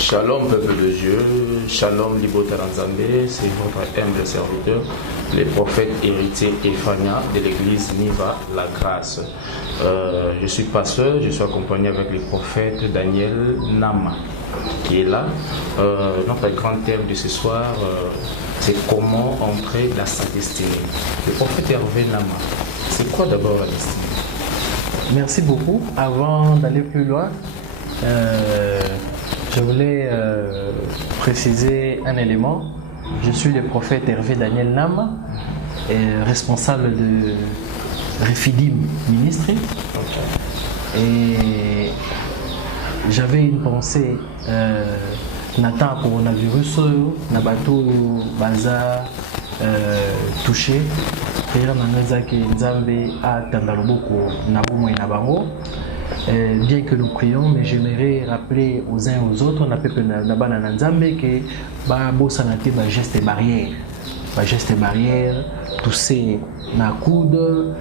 Shalom peuple de Dieu, Shalom Libotala Nzambe, c'est votre humble serviteur, le prophète héritier Ephania de l'église Niva, la grâce. Je suis pasteur, je suis accompagné avec le prophète Daniel Nama qui est là. Notre grand thème de ce soir, c'est comment entrer dans sa destinée. Le prophète Hervé Nama, c'est quoi d'abord la destinée? Merci beaucoup. Avant d'aller plus loin, je voulais préciser un élément. Je suis le prophète Hervé Daniel Nama, responsable de Refidim Ministry. Et j'avais une pensée, Nathan coronavirus, Nabato Baza touché. Bien que nous prions, mais j'aimerais rappeler aux uns et aux autres, on appelle que gestes barrières, tousser na coude,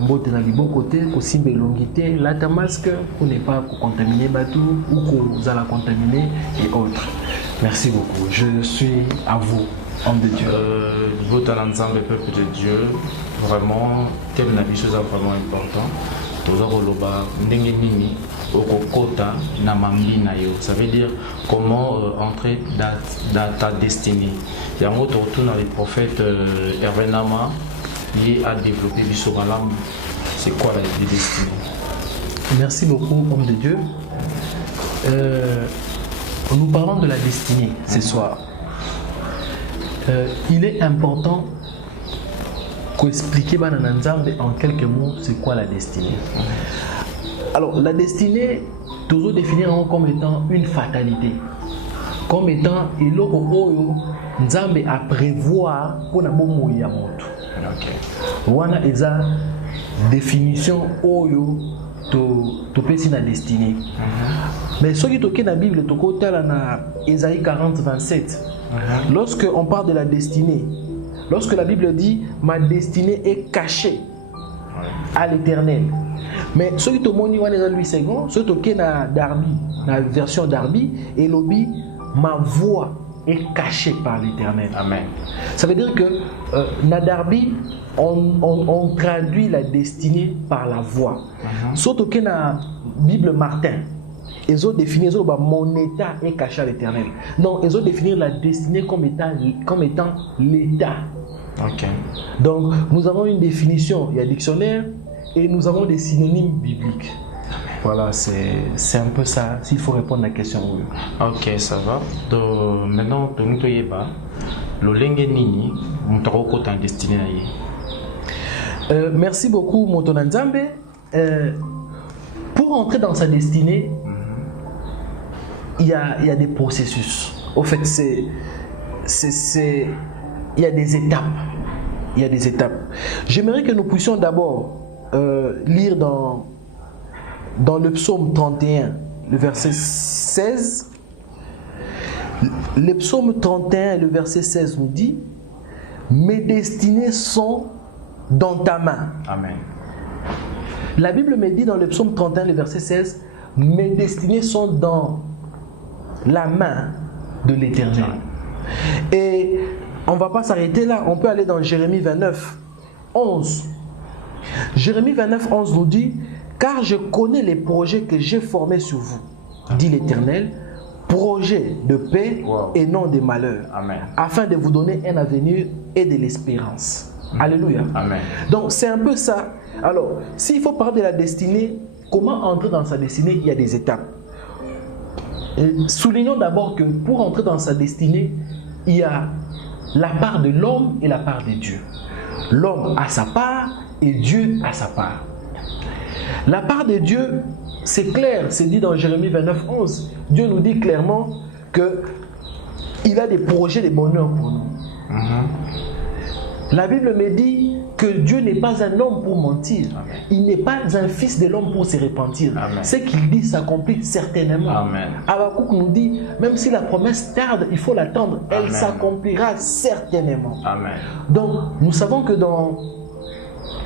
mbote na libo côté, aussi belongité, la masque pour ne pas contaminer bateau ou qu'on la contaminer et autres. Merci beaucoup. Je suis à vous. Homme de Dieu. Votre ensemble, peuple de Dieu, vraiment, thème la vie chose vraiment important. Ça veut dire comment entrer dans ta destinée. Il y a un autre retour dans les prophètes Hervé Nama qui a développé Bissobalam. C'est quoi la destinée? Merci beaucoup, homme de Dieu. Nous parlons de la destinée ce soir. Il est important qu'expliquer en quelques mots c'est quoi la destinée. Alors la destinée, toujours définir comme étant une fatalité, comme étant iloko Nzambe à prévoir pour na bomo ya moto. Wana eza définition oyo to pesi na destinée. Mais ce qui toke na Bible to kotala na Ésaïe 40:27. Lorsque on parle de la destinée, lorsque la Bible dit ma destinée est cachée à l'Éternel. Mais ce qui te montre dans Louis II, ce qui est dans Darby, la version Darby, et l'obi ma voix est cachée par l'Éternel. Amen. Ça veut dire que dans Darby, on traduit la destinée par la voix. Surtout que dans la Bible Martin, ils ont défini mon état est caché à l'Éternel. Non, ils ont défini la destinée comme étant l'état. Okay. Donc, nous avons une définition, il y a un dictionnaire, et nous avons des synonymes bibliques. Voilà, c'est un peu ça, s'il faut répondre à la question. Ok, ça va. Donc, maintenant, nous avons le nini, nous avons une destinée. Merci beaucoup, Montona Nzambe. Pour entrer dans sa destinée, il y a des processus. Au fait, il y a des étapes. Il y a des étapes. J'aimerais que nous puissions d'abord lire dans le psaume 31, le verset 16. Le psaume 31, le verset 16 nous dit: mes destinées sont dans ta main. Amen. La Bible me dit dans le psaume 31, le verset 16, mes destinées sont dans la main de l'Éternel. Et on ne va pas s'arrêter là, on peut aller dans Jérémie 29, 11. Jérémie 29, 11 nous dit: car je connais les projets que j'ai formés sur vous, dit l'Éternel, projets de paix et non de malheur, Amen, afin de vous donner un avenir et de l'espérance. Alléluia. Amen. Donc c'est un peu ça. Alors, s'il faut parler de la destinée, comment entrer dans sa destinée? Il y a des étapes. Et soulignons d'abord que pour entrer dans sa destinée, il y a la part de l'homme et la part de Dieu. L'homme a sa part et Dieu a sa part. La part de Dieu, c'est clair, c'est dit dans Jérémie 29, 11. Dieu nous dit clairement qu'il a des projets de bonheur pour nous. La Bible me dit que Dieu n'est pas un homme pour mentir. Amen. Il n'est pas un fils de l'homme pour se repentir. Ce qu'il dit s'accomplit certainement. Habakkuk nous dit, même si la promesse tarde, il faut l'attendre. Elle s'accomplira certainement. Amen. Donc, nous savons que dans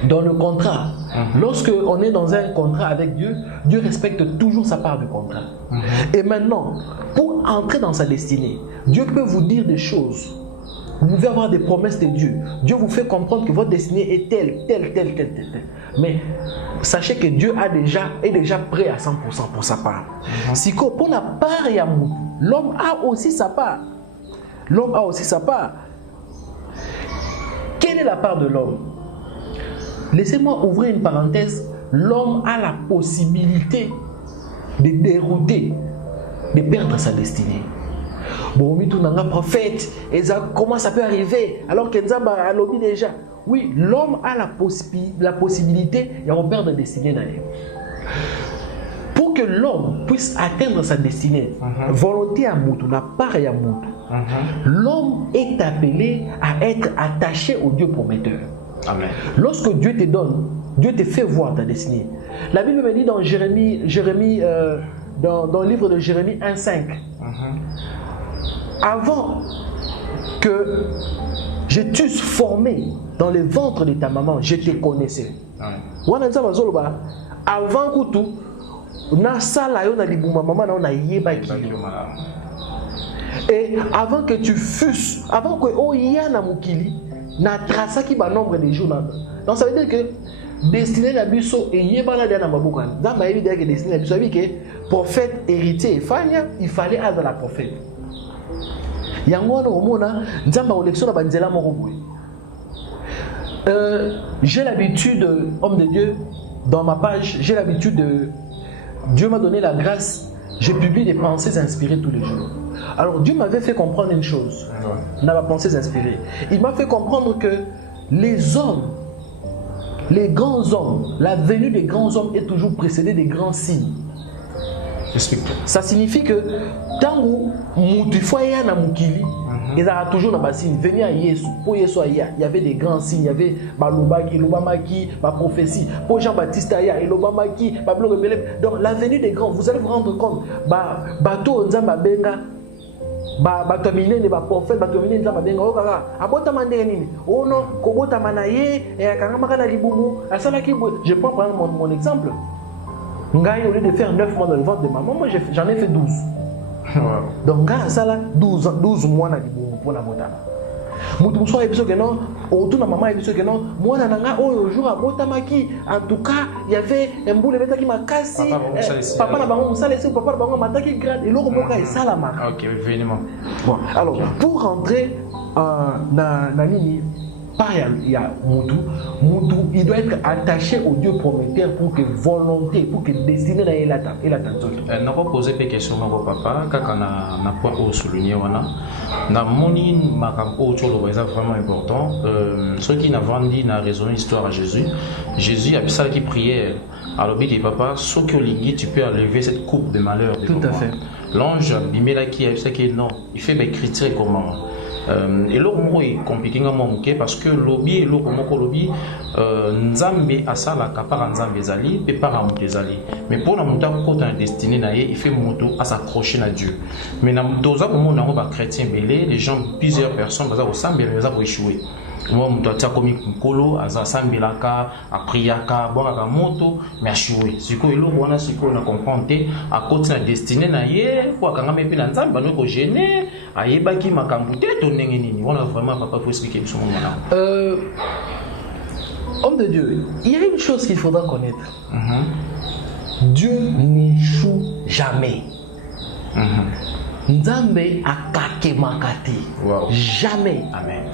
dans le contrat. Lorsque on est dans un contrat avec Dieu, Dieu respecte toujours sa part du contrat. Et maintenant, pour entrer dans sa destinée, Dieu peut vous dire des choses. Vous pouvez avoir des promesses de Dieu. Dieu vous fait comprendre que votre destinée est telle. Mais sachez que Dieu est déjà prêt à 100% pour sa part. Si pour la part, l'homme a aussi sa part. L'homme a aussi sa part. Quelle est la part de l'homme? Laissez-moi ouvrir une parenthèse. L'homme a la possibilité de dérouter, de perdre sa destinée. Bon, mais tout n'a prophète, et ça, comment ça peut arriver alors que Nzamba a lobby déjà? Oui, l'homme a la possibilité de perdre sa destinée. Pour que l'homme puisse atteindre sa destinée, volonté à Moutou, n'a pas à Moutou, l'homme est appelé à être attaché au Dieu prometteur. Amen. Lorsque Dieu te donne, Dieu te fait voir ta destinée. La Bible me dit dans dans le livre de Jérémie 1,5, avant que je t'eusse formé dans le ventre de ta maman, je te connaissais. Avant que tout, et avant que tu fusses, avant que Oyana Mukili n'a tracé qui va nombre de jours. Donc ça veut dire que destiné la biso et yebala de na mabukan. Dans ma vie que destiné la biso, que prophète héritier Fania, il fallait être la prophète. J'ai l'habitude, homme de Dieu, dans ma page, j'ai l'habitude de... Dieu m'a donné la grâce, je publie des pensées inspirées tous les jours. Alors Dieu m'avait fait comprendre une chose, dans ma pensée inspirée. Il m'a fait comprendre que les hommes, les grands hommes, la venue des grands hommes est toujours précédée des grands signes. Ça signifie que tant que Moutifoya na Mukili, il y a toujours dans signe. Venir à Yesu, pour Yesu il y avait des grands signes, il y avait Balobaki, Lobamaki, ma prophétie. Pour Jean-Baptiste Aya, et Lobamaki, Bablo Rebelem. Donc la venue des grands, vous allez vous rendre compte. Bateau Nzamba Benga, Batomine ne prophète, Batomine Nzamba Benga, oh kaka, abota mandeni, oh non, Kobota Manaye, et Akaramaka Liboumou, Asalaki. Je prends par exemple mon exemple. Ngaï, au lieu de faire 9 mois dans le ventre de maman, moi j'en ai fait 12. Donc, ça là, 12 mois pour la motana. Moutoumso a dit que non, autour de maman a dit que non, moi nanga au jour à Botamaki, en tout cas, il y avait un boule qui m'a cassé. Papa n'a pas ça laissé, papa n'a pas m'attaqué grade et l'autre boka est ça la marque. Ok, évidemment. Bon, alors, pour rentrer dans Nini, il y a Moutou, il doit être attaché au Dieu prometteur pour que volonté, pour que destinée et l'attente. On n'a pas posé des questions à papa, quand on a pas souligné, on a moni makampo cholo c'est vraiment important. Ceux qui n'ont vendu n'a raison histoire à Jésus. Jésus a ça qui priait. Alors dit papa, ce que l'ingui tu peux enlever cette coupe de malheur. Tout à fait. L'ange bimela qui a ça qui non, il fait mes critiques comment. Et là, c'est compliqué parce que lobby, lobby, Nzambe a ça la capara Nzambe zali, et par zali. Mais pour la monter côté destiné il fait moto à s'accrocher à Dieu. Mais dans dosa comme on a chrétien belé, les gens plusieurs personnes au sambe pour échouer. Moi moto tia comme kolo aza sambelaka a priaka bonaka moto mais échoué. Siko elo bona siko na comprendre à côté na destiné na ye kwa kanga mepi na Nzambe bano ko gêner ayebaki makambu te to ndenge nini. On a vraiment papa faut expliquer ce moment-là. Homme de Dieu, il y a une chose qu'il faudra connaître. Dieu n'échoue jamais. Nzambe akakemakati. Jamais. Amen.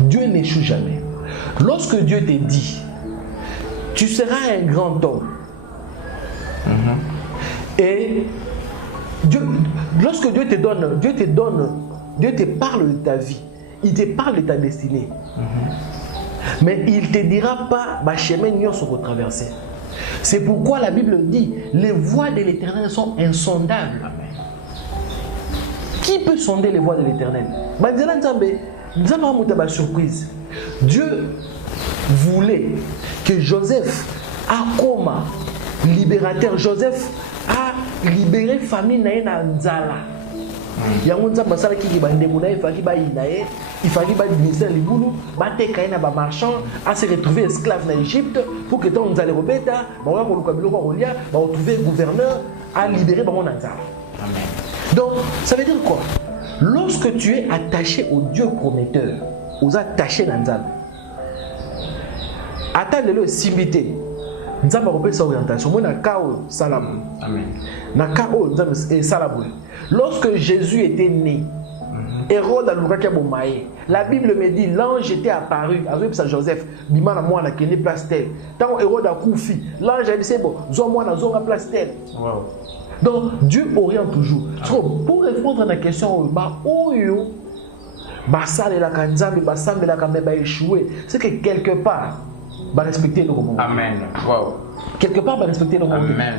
Dieu n'échoue jamais. Lorsque Dieu te dit, tu seras un grand homme. Et Dieu, lorsque Dieu te donne, Dieu te parle de ta vie, il te parle de ta destinée. Mais il ne te dira pas, ma chemin n'y sont retraversés. C'est pourquoi la Bible dit, les voies de l'Éternel sont insondables. Qui peut sonder les voies de l'Éternel? Nous avons une surprise. Dieu voulait que Joseph a comme libérateur. Joseph a libéré la famille na Nzala. Il y a un gens qui bande mona il fallait ba inae, il fallait ba ministère libulu, ba te kaina ba marchand à se retrouver esclave en Égypte pour que tant nous allait robeta, ba on ko kabilo ko rolia, ba retrouver gouverneur à libérer ba mon nzala. Amen. Donc ça veut dire quoi? Lorsque tu es attaché au Dieu prometteur, aux attachés dans nzala. Attends le simité. Nzamba repère sa orientation. Moi na kao salam. Amen. Na kao nzamba et salabou. Lorsque Jésus était né, Hérode a loué Bomaye. La Bible me dit l'ange était apparu avec sa Joseph. Bimana moi na kene place tel. Tant Hérode a koufi, l'ange a dit c'est bon. Zo moi na zo place tel. Wow. Donc Dieu oriente toujours. Pour répondre à la question ba oyo ba sale la kanzambe ba sambe la kambe ba échoué, c'est que quelque part va respecter le moment. Amen. Wow. Quelque part, va respecter le moment. Amen.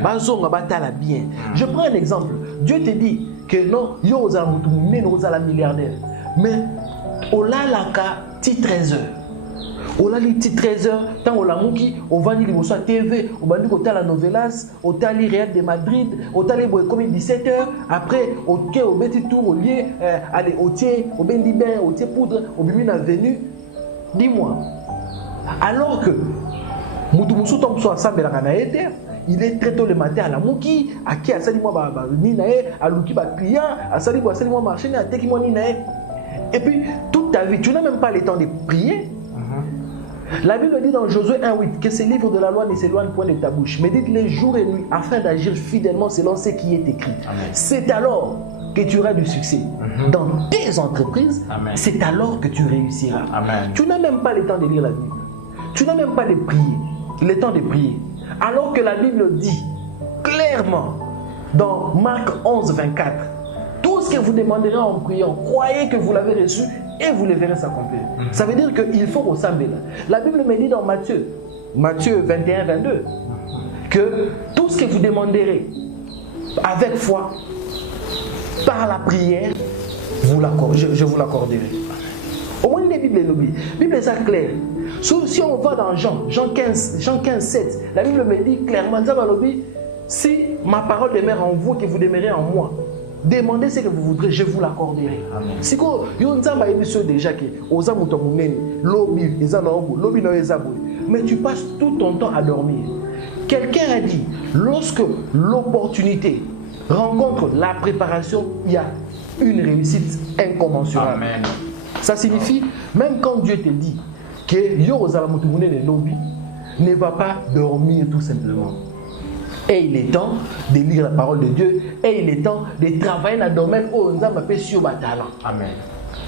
Bien. Je prends un exemple. Dieu te dit que non, yo la milliardaire. Mais on a la petit trésor. On a les petits trésors. Tant on a mouki, on va lire sur TV, on va lire au la novelas, au tali Real de Madrid, au tali comme 17h. Après, au quai, au petit tour, au lieu, aller au thé, au bendi bain, au thé poudre, au bimine avenue. Dis-moi. Alors que Moutoumousou tombe sur ensemble il est très tôt le matin à la mouki, à qui a sali moi ninae, à l'ouki ba client, à sali moi marché, à teki moi ninae. Et puis toute ta vie, tu n'as même pas le temps de prier. La Bible dit dans Josué 1:8 que ces livres de la loi ne s'éloignent point de ta bouche, mais dites les jours et nuits afin d'agir fidèlement selon ce qui est écrit. Amen. C'est alors que tu auras du succès dans tes entreprises. Amen. C'est alors que tu réussiras. Amen. Tu n'as même pas le temps de lire la Bible. Tu n'as même pas de prier, le temps de prier. Alors que la Bible dit clairement dans Marc 11:24, tout ce que vous demanderez en priant, croyez que vous l'avez reçu et vous le verrez s'accomplir. Ça veut dire qu'il faut ressembler. La Bible me dit dans Matthieu 21:22, que tout ce que vous demanderez avec foi, par la prière, je vous l'accorderai. Au moins, la Bible est l'oubli. La Bible est ça clair. Si on va dans Jean 15:7, la Bible me dit clairement, si ma parole demeure en vous, que vous demeurez en moi, demandez ce que vous voudrez, je vous l'accorderai. Si vous déjà que mais tu passes tout ton temps à dormir. Quelqu'un a dit, lorsque l'opportunité rencontre la préparation, il y a une réussite incommensurable. Amen. Ça signifie, même quand Dieu te dit que ne va pas dormir tout simplement. Et il est temps de lire la parole de Dieu et il est temps de travailler dans le domaine où on a fait sur talent. Amen.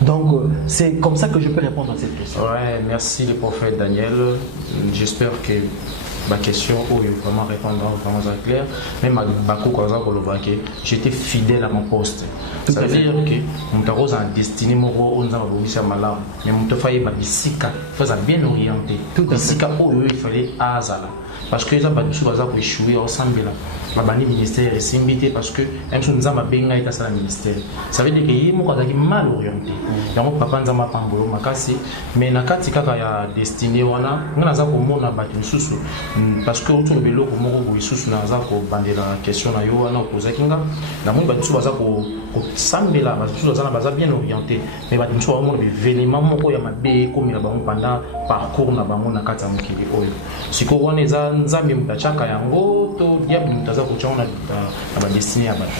Donc, c'est comme ça que je peux répondre à cette question. Ouais, merci le prophète Daniel. J'espère que ma question est vraiment répondant, vraiment clair. Même j'étais fidèle à mon poste. Ça veut dire que mon rose en destinée, mon rose en malade, mais mon failli bisika, faisait bien orienté. Bisika, il fallait azala. Parce que les gens ont échoué ensemble là. Le ministère est invité parce que même si nous avons bien été dans le ministère, ça veut dire que les gens sont mal orientés. Donc papa nous a pambolo makasi, mais na kati kaka ya destiné wana, nous avons komona batu susu parce que autour de belo komoko bo susu na za ko bandela question na yo wana poser kinga. Na moi batu baza ko sambela batu baza bien orientés, mais batu so vraiment événement moko ya mabe comme na bango pendant parcours na bango na kati ya mokili oyo. Siko wana eza nzambe mutachaka yango to dia mutaza kuchona na ba destiné ya batu.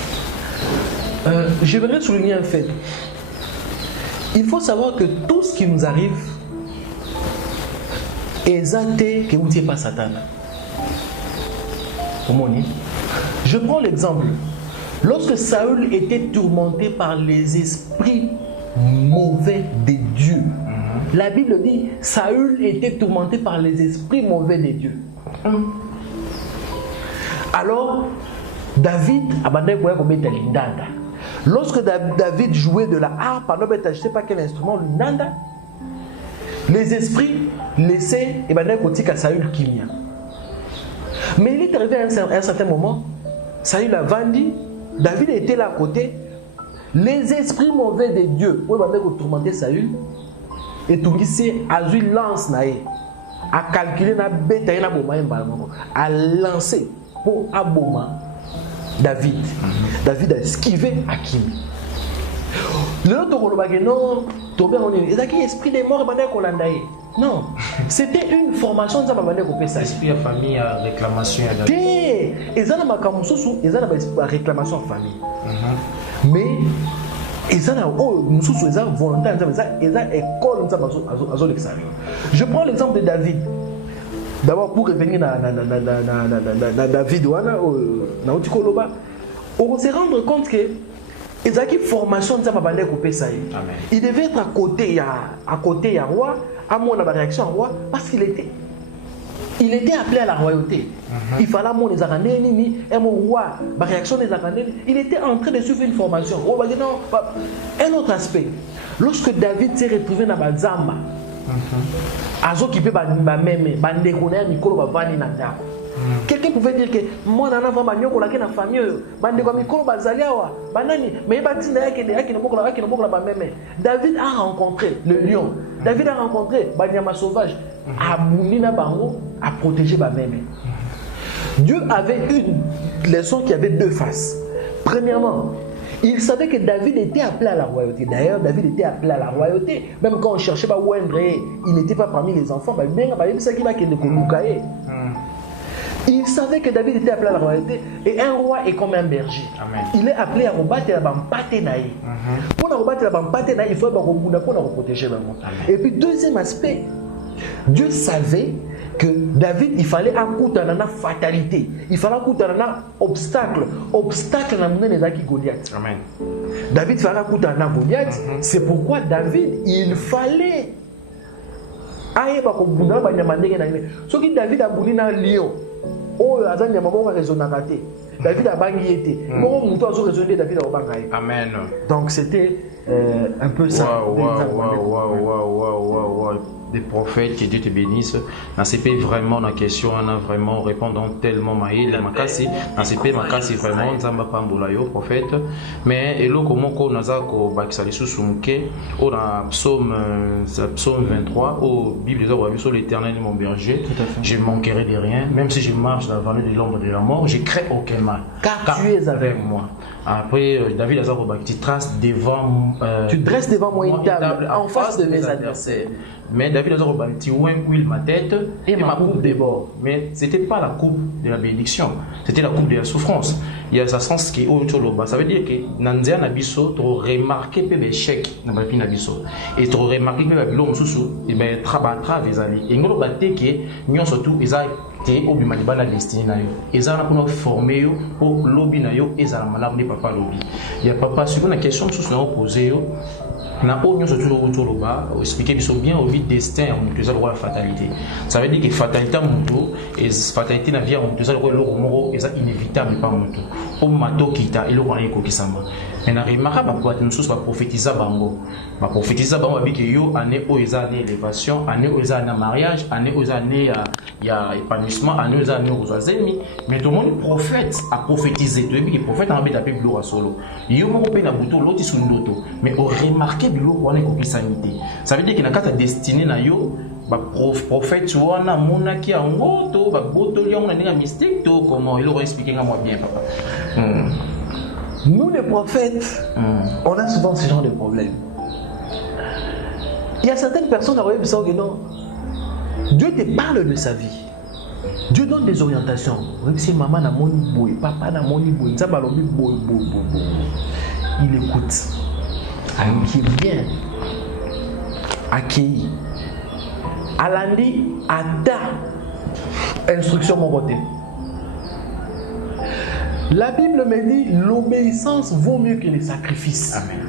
Je voudrais souligner un fait. Il faut savoir que tout ce qui nous arrive est zaté que vous n'êtes pas Satan. Je prends l'exemple. Lorsque Saül était tourmenté par les esprits mauvais des dieux, la Bible dit Saül était tourmenté par les esprits mauvais des dieux. Alors, David a abandonné pour mettre l'indanda. Lorsque David jouait de la harpe, je ne sais pas quel instrument, l'indanda, les esprits laissaient et à Saül Kimia. Mais il est arrivé à un certain moment, Saül a vendu, David était là à côté, les esprits mauvais des dieux, pour tourmenter Saül, et tout ici, a eu lance à calculer na bête à lancer pour aboma David. David a esquivé Hakim. L'autre non, esprit des morts, non, c'était une formation de l'esprit à famille à réclamation. Et ça n'a pas réclamation en famille. Mais ils ont volontaire, ils ont école à l'extérieur. Je prends l'exemple de David. D'abord, pour revenir à David, on se rendre compte que ils ont une formation de il devait être à côté roi, à mon réaction roi, parce qu'il était appelé à la royauté. Il fallait mon les Aranés, et mon roi, la réaction des Aranés, il était en train de suivre une formation. Un autre aspect, lorsque David s'est retrouvé dans la Zamba, quelqu'un pouvait dire que moi, je suis en famille, David a rencontré le lion, David a rencontré Banyama sauvage, a protégé Bameme. Dieu avait une leçon qui avait deux faces. Premièrement, il savait que David était appelé à la royauté. D'ailleurs, David était appelé à la royauté. Même quand on cherchait il n'était pas parmi les enfants. Il savait que David était appelé à la royauté. Et un roi est comme un berger. Amen. Il est appelé à rebattre la bampate naï. Pour rebattre la bampate naï, il faut protéger le monde. Et puis, deuxième aspect, Dieu savait que David, il fallait accouter à la fatalité. Il fallait accouter à un obstacle. Obstacle à la Goliath. Amen. David fallait accouter à la Goliath. C'est pourquoi David, il fallait. Ce qui David a bouli dans lion. Oh, David a bangi. Amen. Donc c'était un peu ça. Des prophètes, que Dieu te bénisse. Dans ces pays vraiment la question, on a vraiment répondant tellement maïl, dans ces pays makasi vraiment nzamba pambola yo prophète. Mais et là comment qu'on a ça ko bakisali susumuke au dans psaume 23 au Bible de sur l'Éternel mon berger, je ne manquerai de rien, même si je marche dans la vallée de l'ombre de la mort, je crains aucun mal. Car tu es avec moi. Après, David Azarobak, tu traces devant. Tu dresses devant moi une table en face de mes adversaires. Mais David Azarobak, tu ouinquilles ma tête et ma coupe déborde. Mais ce n'était pas la coupe de la bénédiction, c'était la coupe de la souffrance. Il y a ce sens qui est autour de ça veut dire que Nanzia Nabiso, tu as remarqué l'échec dans la vie Nabiso. Et tu as remarqué que l'homme sous et bien, travaille les alliés. Et nous, nous surtout, ils ont été obligés de la destinée. Ils ont formé pour lobby, ils ont malade papa lobby. Il y a papa, sur la question que nous avons posée, nous avons toujours expliqué bien au vide destin, nous avons la fatalité. Ça veut dire que fatalité et fatalité dans la vie, nous avons inévitable par moto. Au mato kita, il aura un kokisamba. Mais na remarquable pour être une chose, prophétiser bango. Prophétiser bango avec yo année où ils année élévation, année où ils année mariage, année où ils année il y a épanouissement, année où ils année aux amis. Mais tout le monde prophète a prophétisé. Tu es prophète en bête appelé gloire solo. Yo mon copain na buto l'autre sur l'auto. Mais au remarqué bilo pour une kokissanité. Ça veut dire qu'il n'a qu'à destiné na yo. Prophète wana mona ki a ngoto ba boto lion na ninga mystique to comment il aurait expliqué moi bien papa. Nous les prophètes, on a souvent ce genre de problème. Il y a certaines personnes qui disent que non, Dieu te parle de sa vie. Dieu donne des orientations. Si maman n'a mon boy, papa n'a mon boy, il écoute. Il est bien accueilli. Alandi à ta instruction mon côté. La Bible me dit l'obéissance vaut mieux que les sacrifices. Amen.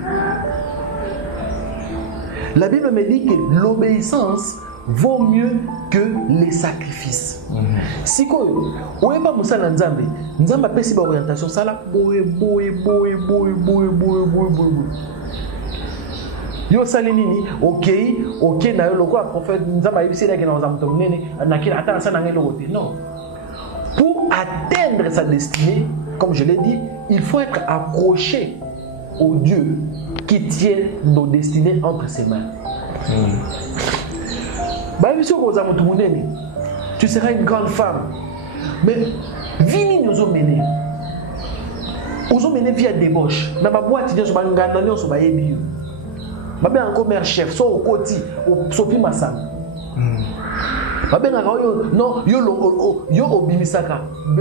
La Bible me dit que l'obéissance vaut mieux que les sacrifices. Si quoi, on est pas moussa nzambe, nzambe a pesi ba orientation ça là boy. Yo salinini, ok na yo loko prophète nzambe ibisi na kina nzambe tomnene na kina ata ça na ngelo côté. Non. Pour atteindre sa destinée, comme je l'ai dit, il faut être accroché au Dieu qui tient nos destinées entre ses mains. Tu seras une grande femme. Mais vini nous ont mené. Ozo mené via débauche. Na ba boîte de so ba nganda ne so ba yebi. Ba be encore mère chef so au koti au sopi masanga. Ba be ngaka yo non yo obimisaka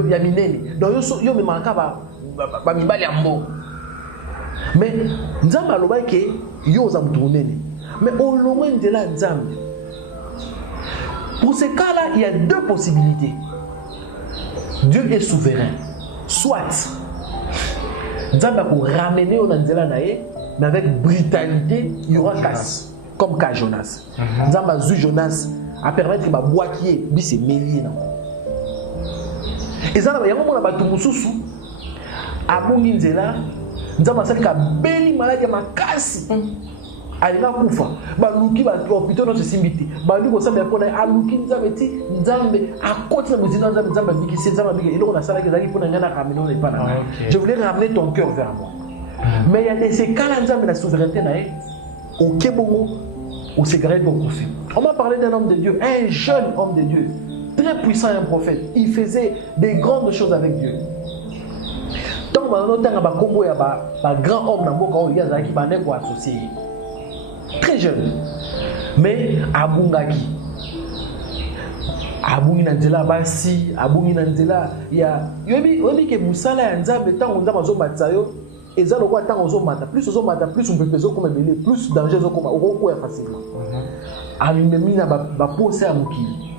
ya minene. Donc yo me manka ba mibali ambo. Mais nzamba aloba ke yo za mutunene. Mais au loin de la nzamba. Pour ces cas-là, il y a deux possibilités. Dieu est souverain. Soit Nzamba pour ramener au Nanzela nae, mais avec brutalité, il y aura casse. Comme cas Jonas. Nzamba zu Jonas a permettre que bois qui est bi se mêler na. Et ça il y a un moment ba tumususu abongi nzela Nzamba sali ka beli maladi ya makasi. Alinga kufa baluki ba hôpital no simbiti baluki ko samba pona aluki Nzambe ti Nzambe akoti na muzina Nzambe bikisi Nzambe bikisi eloko na sala ke zaki pona ngana kamino ne pas na. Je voulais ramener ton cœur vers moi. Mais il y a des ces cas là Nzambe la souveraineté na au Kebongo au secret de Kofi. On m'a parlé d'un homme de Dieu, un jeune homme de Dieu, très puissant, un prophète. Il faisait des grandes choses avec Dieu. Tant que nous avons un grand homme dans le monde qui associé. Très jeune. Mais Abungaki. Abungi Nanzela Basi, Abungi Nanzela, il y a. Yobi que Moussala et Nzambe, tant qu'on a besoin de et ça, le temps on mata plus on mata plus on peut peser comme mêler plus danger comme au recours facilement. Alumemi na ba poser à mukili.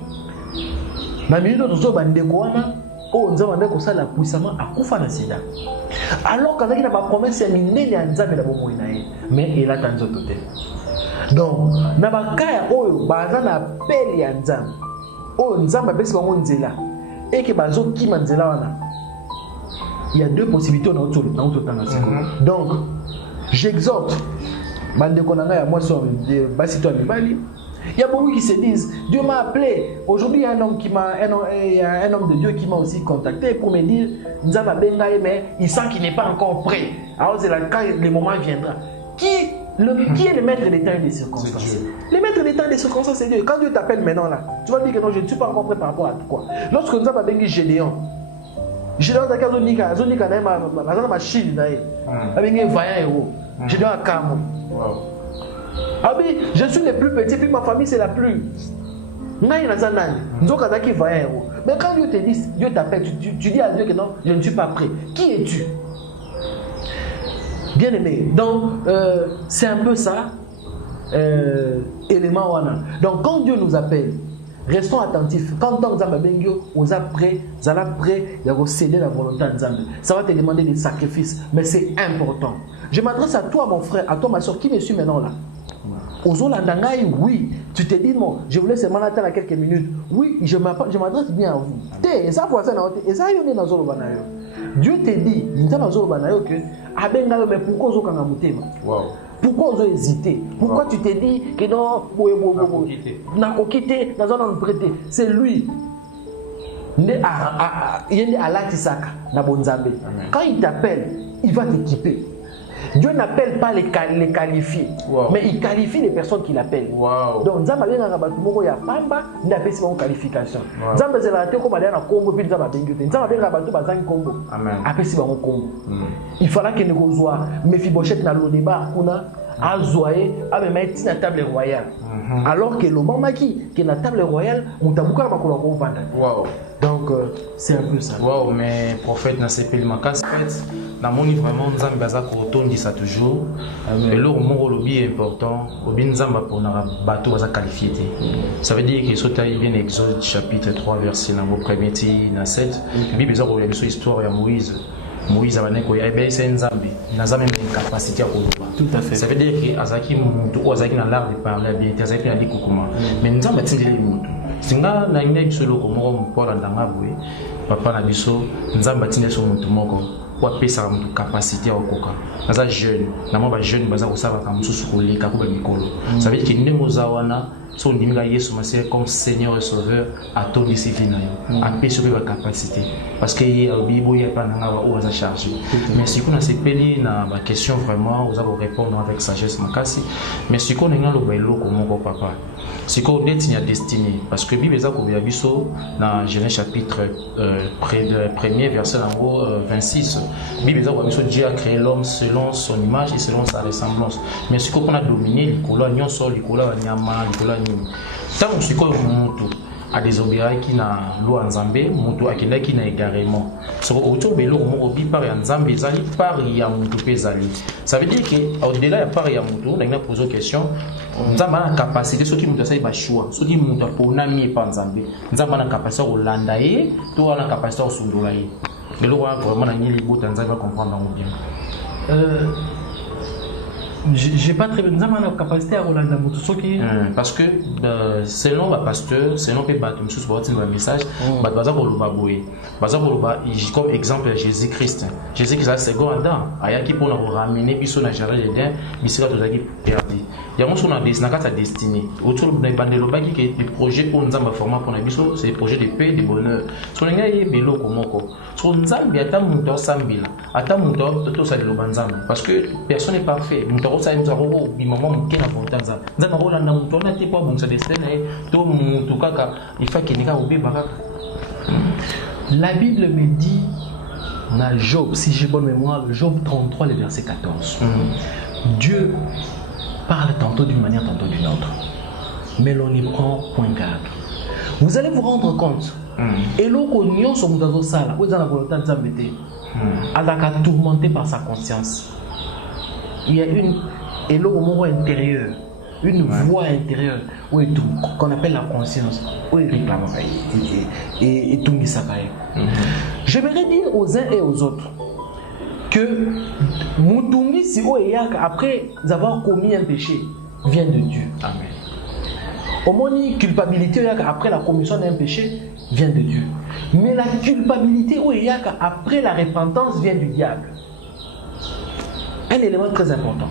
Na minute to bande ko wana o nzamba ndeko sala puissamment akufa na sida. Alors quand il a ba promesse ya minene ya Nzambe na bomo na ye, mais il a tanzo toté. Donc na ba kaya oyo baza na appel ya Nzambe. O Nzamba besi bango nzela et que bazo kima nzela wana. Il y a deux possibilités dans notre temps. Donc, j'exhorte, il y a beaucoup qui se disent, Dieu m'a appelé. Aujourd'hui, il y a un homme de Dieu qui m'a aussi contacté pour me dire, mais il sent qu'il n'est pas encore prêt. Alors, c'est là quand le moment viendra. Qui est le maître des temps et des circonstances? Le maître des temps et des circonstances, c'est Dieu. Quand Dieu t'appelle maintenant, là, tu vas dire que non, je ne suis pas encore prêt par rapport à quoi. Lorsque nous avons béni Gédéon, je dois dire que machine avec un vaillant héros. Je dois à Camo. Je suis le plus petit, puis ma famille c'est la plus. Mais quand Dieu te dit, Dieu t'appelle, tu dis à Dieu que non, je ne suis pas prêt. Qui es-tu? Bien aimé. Donc, c'est un peu ça, élément wana. Donc, quand Dieu nous appelle, restons attentifs. Quand nous sommes prêts, il y a céder la volonté de Nzambe. Ça va te demander des sacrifices, mais c'est important. Je m'adresse à toi, mon frère, à toi, ma soeur, qui me suit maintenant là. Oui, tu te dis, non, je voulais seulement attendre à quelques minutes. Oui, je m'adresse bien à vous. Dieu te dit, mais pourquoi pourquoi vous hésitez? Pourquoi tu t'es dit que non, n'a pas quitté, n'a pas prêté? C'est lui. Il est à l'Atisaka, quand il t'appelle, il va t'équiper. Dieu n'appelle pas les qualifiés, mais il qualifie les personnes qu'il appelle. Donc, Nzamba bien na batu moko ya pamba, n'a pas une qualification. Nzamba zela te ko balia na Congo puis Nzamba bengote. Nzamba bien na batu bazangi Congo. Apesi bango Congo. Il fallait que nous zoa Mephibosheth na Lodeba kuna azoye amema eti na table royale. Alors que le mamaki qui est na table royale, mutabuka na makolo ko vanda. Donc c'est un peu ça. Mais prophète na sepeli makasi fait na moni vraiment Nzambe baza ko tondisa toujours. Et le mot lobby est important. Obi Nzamba pour na bateau baza qualifié. Ça veut dire que sota bien Exode chapitre 3 verset na premier ti na 7. Bible za ko sur histoire ya Moïse. Moïse abaneko ya ebese Nzambe. Nzambe une capacité à koloba. Tout à fait. Ça veut dire que azaki mutu azaki na l'art de parler bien, azaki na likukuma. Mais Nzambe tindile mutu. Singa na ine bisolo ko moko mpola ndanga boye. Papa na biso Nzambe tindile so mutu moko. Pour pesa mutu capacité à okoka. Naza jeune, na mo ba jeune baza ko saba ka mususu koleka ko ba mikolo. Ça veut dire que ne mozawana son dimga Yesu Masé comme Seigneur et Sauveur à ton discipline à paix sur la capacité parce que il y a pas n'anga ou à charger mais si qu'on a ces peli na ma question vraiment vous allez répondre avec sagesse makasi mais si qu'on a le bailo comme mon papa si qu'on est il y a destiné parce que Bible ça comme biso dans Genèse chapitre premier verset en haut 26 Bible ça comme Dieu a créé l'homme selon son image et selon sa ressemblance mais si qu'on a dominé l'ikola nyonso l'ikola nyama l'ikola nini tant que quoi mutu a désobéir qui na loi nzambe mutu akenda qui na égarément so ko to belo mo obi par ya nzambe ezali par ya mutu pezali ça veut dire que au-delà ya par ya mutu na poser question nzambe na capacité soki mutu asali ba choix soki mutu aponami pa nzambe nzambe na capacité ko landa ye to na capacité ko sundola ye lelo kwa vraiment na nyeli bota nzambe comprendre bien j'ai pas très bien la capacité à Rolanda Moutousoki parce que selon le pasteur, selon le message, comme exemple Jésus-Christ. Jésus-Christ, c'est second Adam. Ayaki pour nous ramener, puis son agent de Dieu, puis c'est là tout perdu. Il y a un destinée. Autour de l'Bandelobaki, qui est des projets pour nous former pour nous, c'est des projets de paix, de bonheur. Sur les gars, il y a des bélos comme moi. Sur nous, il y a des moutons sambila. Attends, moutons, tout ça de l'Obanzam. Parce que personne n'est parfait. Ça nous a rendu moment où on a bon temps. Nous avons rendu un mouton, on a été pas bon, ça destiné. Tout mouton, il faut qu'il y ait un obé. La Bible me dit, dans Job, si j'ai bonne mémoire, Job 33, le verset 14. Dieu parle tantôt d'une manière, tantôt d'une autre. Mais l'on y prend point garde. Vous allez vous rendre compte. Et l'on connaît son mouton sale, vous allez avoir le temps de s'embêter. Elle a tourmenté par sa conscience. Il y a une moment intérieur, une voix intérieure qu'on appelle la conscience, où il réclame et tout ça. J'aimerais dire aux uns et aux autres que Moutoumi, si après avoir commis un péché, vient de Dieu. Amen. Au moins, culpabilité après la commission d'un péché vient de Dieu. Mais la culpabilité après la repentance vient du diable. Un élément très important.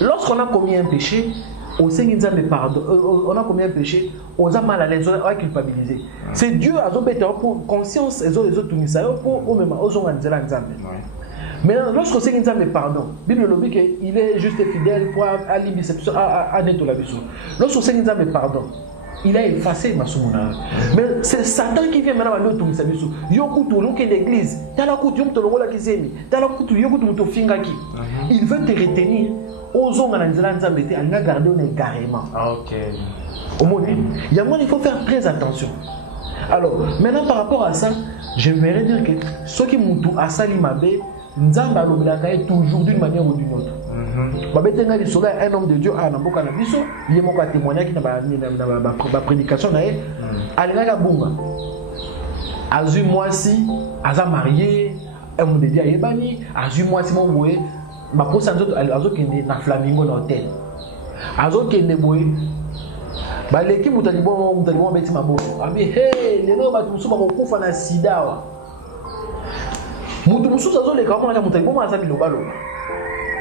Lorsqu'on a commis un péché, on a commis un péché, on a mal à l'aise, on a culpabilisé. C'est Dieu qui a fait pour conscience et les autres pour eux-mêmes, mais lorsqu'on sait qu'il a pardon, la Bible dit qu'il est juste fidèle pour aller à netto la vie. Lorsqu'on sait qu'il a pardon, il a effacé ma soumona. Mais c'est Satan qui vient maintenant à tout ça. L'église, il veut te retenir. Osons à garder un égarement. Ok. Il faut faire très attention. Alors, maintenant par rapport à ça, j'aimerais dire que ceux qui m'ont à Salimabé, Nzamba l'obéit toujours d'une manière ou d'une autre. Un homme de Dieu a il y a un témoignage qui dans la prédication. Alinaga Bunga. Azu Moisi, Aza marié, un homme de Dieu a Yébani, Azu Moisi mon boé, ma pose Azo qui est dans Flamingo l'hôtel. Azo qui est boé. L'équipe Moutalibo Betty Mabo. Abi, hey, les noms Batumsu Mamokouf en Sida. Moutoussou Azo les camps à Moutalibo Mazami Lobalo.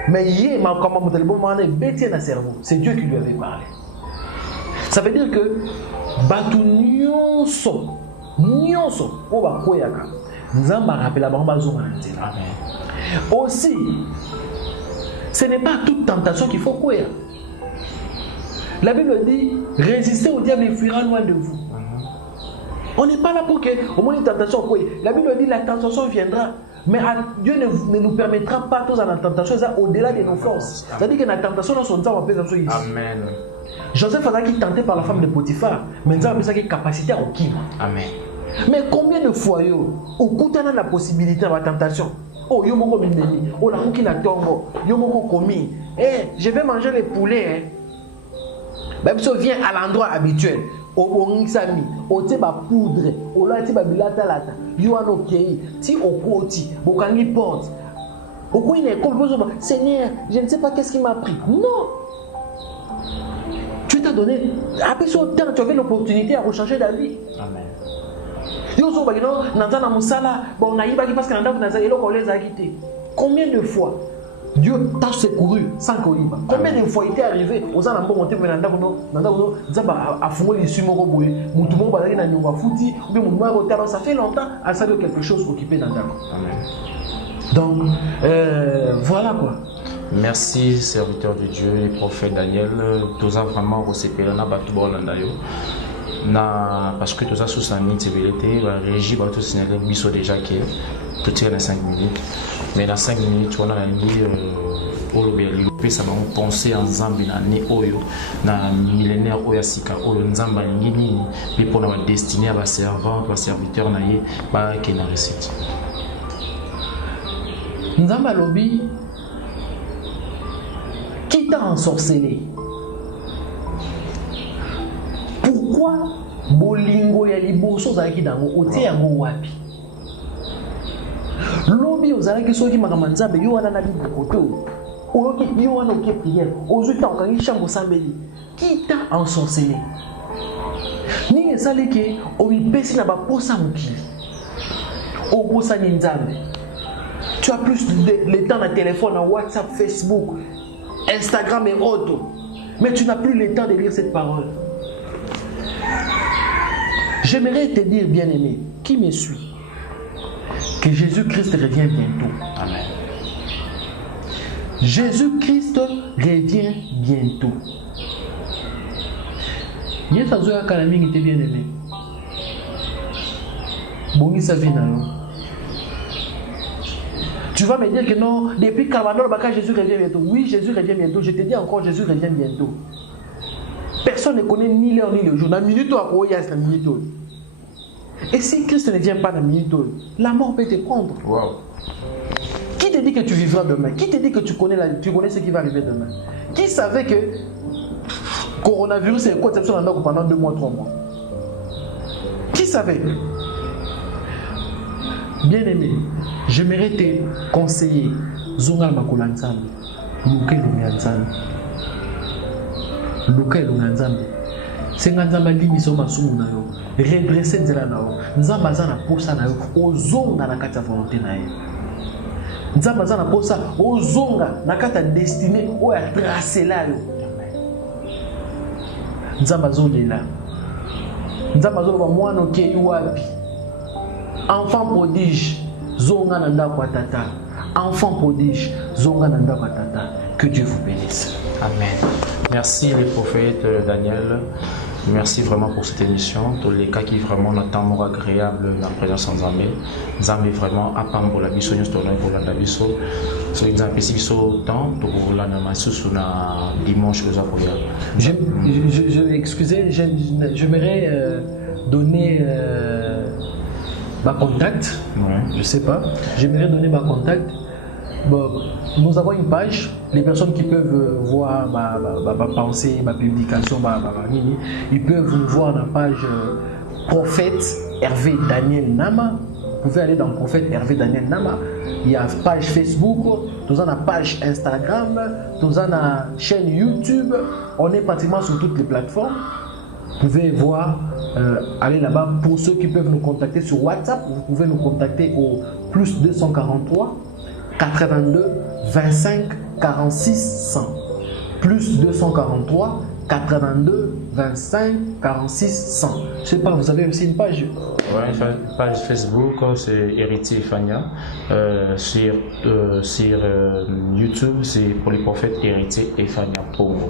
Mais hier, quand Moutalibo Mané Betty dans le cerveau, c'est Dieu qui lui avait parlé. Ça veut dire que Batu Nyonso, Oba Koyaka, Nzamba rappelle la Bamba Zoma. Aussi, ce n'est pas toute tentation qu'il faut courir. La Bible dit, résistez au diable et il fuira loin de vous. On n'est pas là pour que, au moins une tentation. La Bible dit, la tentation viendra. Mais Dieu ne nous permettra pas tous à la tentation, au-delà de nos forces. C'est-à-dire que la tentation dans son temps, on peut faire ça ici. Amen. Joseph a été tenté par la femme de Potiphar, mais nous avons une capacité à ouvrir. Amen. Mais combien de fois, au coup de la possibilité de la tentation, oh, yo moko bindeli, oh la mouki na tongo, yo moko komi, je vais manger les poulets. Bah, ça vient à l'endroit habituel. Au Nixami, au Teba poudre, au Latiba Bilata Lata, Yoano Kei, Ti Okoti, Bokangi porte. Au coup, il est comme Seigneur, je ne sais pas qu'est-ce qui m'a pris. Non! Tu t'as donné, après ce temps, tu avais l'opportunité à rechanger d'avis. Amen. Combien de fois Dieu t'a secouru sans qu'on y va. Combien de fois il t'est arrivé aux gens qui ont été venus ça fait longtemps à ça de quelque chose occupé dans la Donc, voilà quoi. Merci, serviteur de Dieu, les prophètes Daniel. Tous a vraiment reçu parce que tout ça sous sa nitibélité, la régie va tout signaler biso déjà qui est peut-être dans 5 minutes. Mais dans 5 minutes, on a dit ça va penser en Zambie na ne oyo na millénaire oya sika oyo nzamba ngini mais pour la destinée à servant à serviteur na ye ba qui na récite. Nzamba lobi qui t'a ensorcelé? Pourquoi bolingo ya liboso zalaki dango otie yango wapi? Lobi ozalaki soki makambo nzambe yo wana na bibokoto oyoki yo wana oke prière ozwi ta okangi chambo sambeli qui t'a ensorcelé? Nini esali ke omipesi na baposa mokili obosani nzambe? Tu as plus de temps na téléphone, na WhatsApp, Facebook, Instagram et autres, mais tu n'as plus le temps de lire cette parole. J'aimerais te dire, bien-aimé, qui me suit, que Jésus-Christ revient bientôt. Amen. Jésus-Christ revient bientôt. Yetazoya kalami était bien-aimé. Bongi sa vie na yo. Tu vas me dire que non, depuis Kabandor, Jésus revient bientôt. Oui, Jésus revient bientôt. Je te dis encore, Jésus revient bientôt. Personne ne connaît ni l'heure ni le jour. Dans la minute, il y a la minute. Et si Christ ne vient pas dans la minute, la mort peut te prendre. Wow. Qui te dit que tu vivras demain? Qui te dit que tu connais ce qui va arriver demain? Qui savait que coronavirus est une conception pendant 2 mois, 3 mois? Qui savait? Bien-aimé, j'aimerais te conseiller Zonga Makula Nzambe, Luke Lumia Nzambe, Luke Lumia Nzambe. C'est Nzamba limiso masumu na yo, redresser nzela na yo. Nzamba za na posa na yo, ozonga na kati ya volonté na ye. Nzamba za na posa, ozonga na kati ya destinée oyo tracer la yo. Nzamba zolela. Nzamba zoloba mwana okei wapi? Enfant prodige, zonga nanda kwa tata. Enfant prodige, zonga nanda kwa tata. Que Dieu vous bénisse. Amen. Merci les prophètes Daniel. Merci vraiment pour cette émission. Tous les cas qui vraiment ont un temps agréable dans la présence de Nzambe. Nzambe vraiment à Pambo la biso nous tourner pour la biso. So exemple si biso temps pour la namasu sur na dimanche aux apoya. Excusez, j'aimerais donner ma contact, ouais. Je sais pas. J'aimerais donner ma contact. Bon, nous avons une page. Les personnes qui peuvent voir ma pensée, ma publication, ils peuvent nous voir dans la page Prophète Hervé Daniel Nama. Vous pouvez aller dans Prophète Hervé Daniel Nama. Il y a une page Facebook, nous avons une page Instagram, nous avons une chaîne YouTube. On est pratiquement sur toutes les plateformes. Vous pouvez voir, aller là-bas. Pour ceux qui peuvent nous contacter sur WhatsApp, vous pouvez nous contacter au plus 243 82 25 46 100. Plus 243 82 25 46 100. Je sais pas, vous avez aussi une page? Ouais, une page Facebook, c'est Héritier Fania. Sur YouTube, c'est pour les prophètes Héritier et Fania Pongo.